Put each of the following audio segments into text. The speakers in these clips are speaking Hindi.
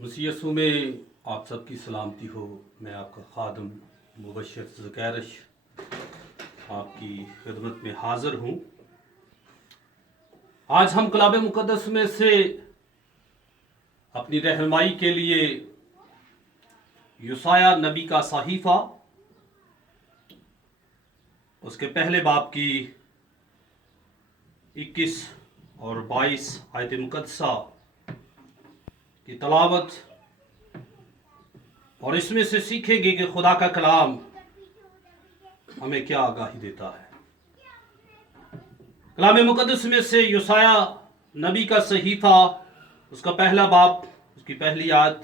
मसीह यीशु में आप सबकी सलामती हो। मैं आपका खादम मुबशर ज़कैरश आपकी खिदमत में हाज़िर हूँ। आज हम कलाम मुक़द्दस में से अपनी रहनुमाई के लिए यूसाया नबी का सहीफ़ा उसके पहले बाब की 21 और 22 आयत मुक़द्दसा की तलावत और इसमें से सीखेंगे कि खुदा का कलाम हमें क्या आगाही देता है। कलाम मुक़द्दस में से यूसाया नबी का सहीफ़ा उसका पहला बाब उसकी पहली आयत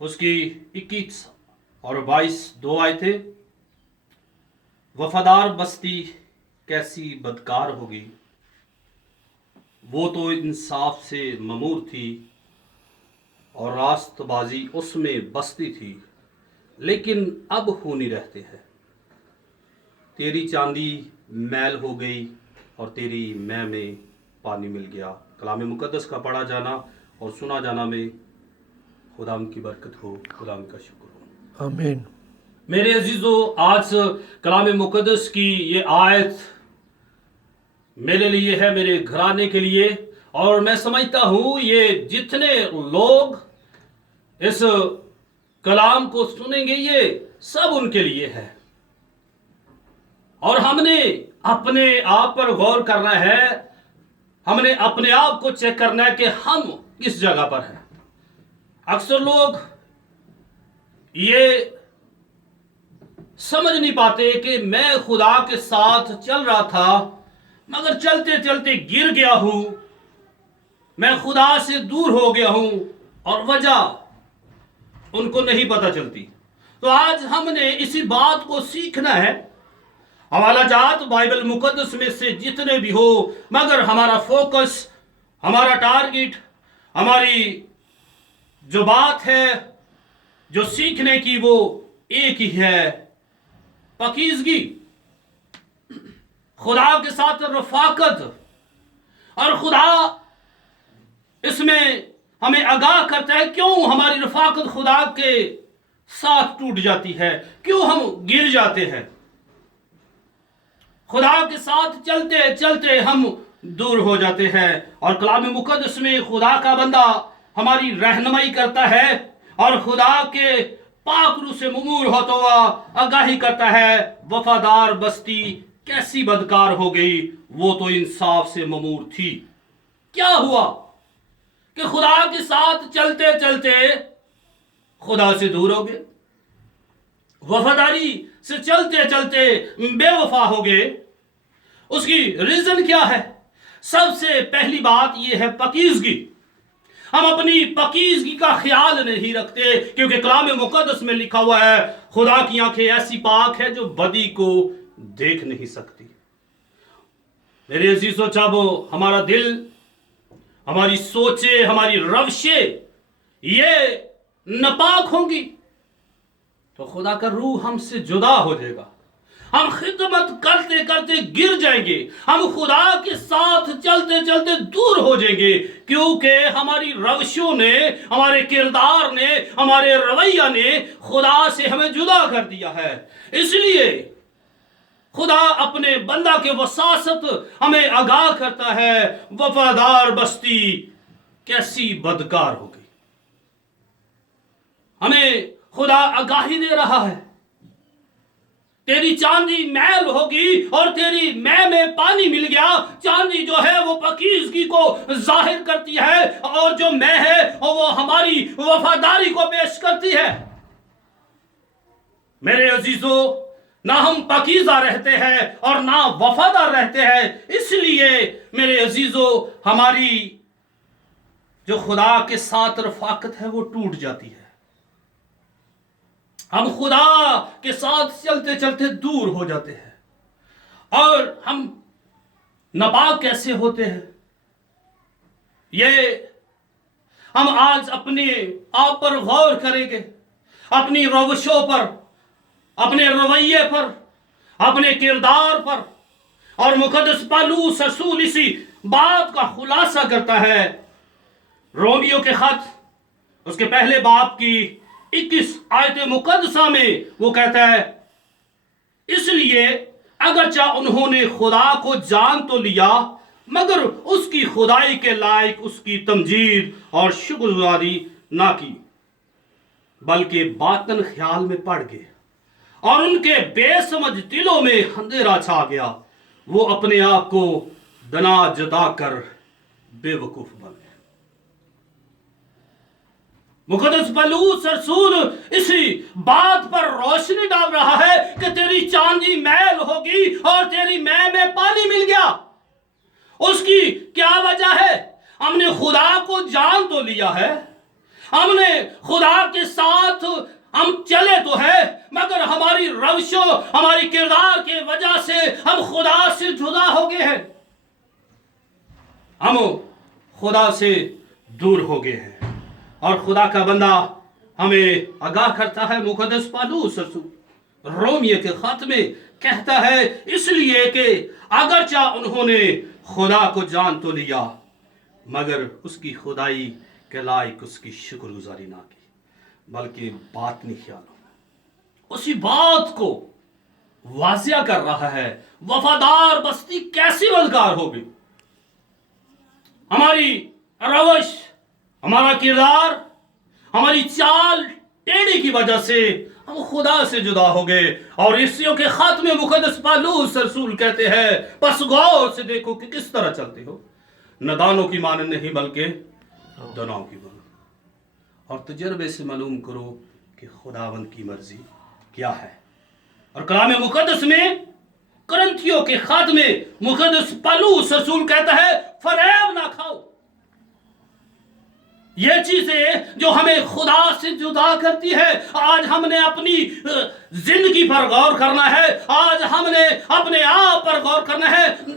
उसकी 21 और 22 दो आयतें। वफादार बस्ती कैसी बदकार होगी, वो तो इंसाफ से ममूर थी और रास्तबाजी उसमें बसती थी, लेकिन अब खूनी रहते हैं। तेरी चांदी मैल हो गई और तेरी मैं में पानी मिल गया। कलाम मुक़द्दस का पढ़ा जाना और सुना जाना में खुदा की बरकत हो, खुदा का शुक्र हो। आमीन। मेरे अजीजों, आज कलाम मुक़द्दस की ये आयत मेरे लिए है, मेरे घराने के लिए, और मैं समझता हूँ ये जितने लोग इस कलाम को सुनेंगे ये सब उनके लिए है। और हमने अपने आप पर गौर करना है, हमने अपने आप को चेक करना है कि हम किस जगह पर हैं। अक्सर लोग ये समझ नहीं पाते कि मैं खुदा के साथ चल रहा था मगर चलते चलते गिर गया हूं, मैं खुदा से दूर हो गया हूं, और वजह उनको नहीं पता चलती। तो आज हमने इसी बात को सीखना है। हवाला जात बाइबल मुक़द्दस में से जितने भी हो, मगर हमारा फोकस, हमारा टारगेट, हमारी जो बात है जो सीखने की, वो एक ही है, पाकीज़गी, खुदा के साथ रफ़ाकत। और खुदा इसमें हमें आगाह करता है क्यों हमारी रफ़ाकत खुदा के साथ टूट जाती है, क्यों हम गिर जाते हैं। खुदा के साथ चलते चलते हम दूर हो जाते हैं। और कलाम मुक़द्दस में खुदा का बंदा हमारी रहनुमाई करता है और खुदा के पाक रूह से ममूर होता हुआ आगाही करता है, वफादार बस्ती कैसी बदकार हो गई, वो तो इंसाफ से ममूर थी। क्या हुआ कि खुदा के साथ चलते चलते खुदा से दूर हो गए, वफादारी से चलते चलते बेवफा हो गए। उसकी रीजन क्या है? सबसे पहली बात यह है पाकीज़गी। हम अपनी पाकीज़गी का ख्याल नहीं रखते, क्योंकि कलाम मुक़द्दस में लिखा हुआ है खुदा की आंखें ऐसी पाक है जो बदी को देख नहीं सकती। मेरे अजीजों चाबो, हमारा दिल, हमारी सोचे, हमारी रवशें ये नापाक होंगी तो खुदा का रूह हमसे जुदा हो जाएगा, हम खिदमत करते करते गिर जाएंगे, हम खुदा के साथ चलते चलते दूर हो जाएंगे, क्योंकि हमारी रवशों ने, हमारे किरदार ने, हमारे रवैया ने खुदा से हमें जुदा कर दिया है। इसलिए खुदा अपने बंदा के वसासत हमें आगाह करता है, वफादार बस्ती कैसी बदकार हो गई। हमें खुदा आगाही दे रहा है, तेरी चांदी मैल होगी और तेरी मैं में पानी मिल गया। चांदी जो है वो पाकीज़गी को जाहिर करती है, और जो मैं है वो हमारी वफादारी को पेश करती है। मेरे अजीजों, ना हम पाकीज़ा रहते हैं और ना वफादार रहते हैं। इसलिए मेरे अजीजों, हमारी जो खुदा के साथ रफ़ाकत है वो टूट जाती है। हम खुदा के साथ चलते चलते दूर हो जाते हैं। और हम नापाक कैसे होते हैं, ये हम आज अपने आप पर गौर करेंगे, अपनी रवशों पर, अपने रवैये पर, अपने किरदार पर। और मुक़द्दस पौलुस रसूल इसी बात का खुलासा करता है रोमियो के खत उसके पहले बाब की 21 आयत मुकद्दसा में वो कहता है, इसलिए अगरचा उन्होंने खुदा को जान तो लिया मगर उसकी खुदाई के लायक उसकी तमजीद और शुक्रगुजारी ना की, बल्कि बातन ख्याल में पड़ गए और उनके बेसमझ दिलों में अंधेरा छा गया। वो अपने आप को दना जता कर बेवकूफ बन गए। मुकद्दस पौलुस रसूल इसी बात पर रोशनी डाल रहा है कि तेरी चांदी मैल होगी और तेरी मैं में पानी मिल गया। उसकी क्या वजह है? हमने खुदा को जान तो लिया है, हमने खुदा के साथ हम चले तो है, मगर हमारी रविशों हमारी किरदार के वजह से हम खुदा से जुदा हो गए हैं, हम खुदा से दूर हो गए हैं। और खुदा का बंदा हमें आगाह करता है, मुकद्दस पौलुस रसूल रोमियो के खत में कहता है, इसलिए कि अगरचा उन्होंने खुदा को जान तो लिया मगर उसकी खुदाई के लायक उसकी शुक्रगुजारी ना की, बल्कि बातनी ख्यालों में उसी बात को वाजिया कर रहा है। वफादार बस्ती कैसी मददगार होगी? हमारी रवश, हमारा किरदार, हमारी चाल टेढ़ी की वजह से हम खुदा से जुदा हो गए। और इसियों के खत में मुकद्दस पौलुस रसूल कहते हैं, बस गौर से देखो कि किस तरह चलते हो, नदानों की मानन नहीं बल्कि दनाओं की मानन, और तजर्बे से मालूम करो कि खुदावंद की मर्जी क्या है। और कलाम मुकद्दस में करंथियों के खत में मुकद्दस पौलुस रसूल कहता है, फरेब ना खाओ। ये चीजें जो हमें खुदा से जुदा करती है, आज हमने अपनी जिंदगी पर गौर करना है, आज हमने अपने आप पर गौर करना है।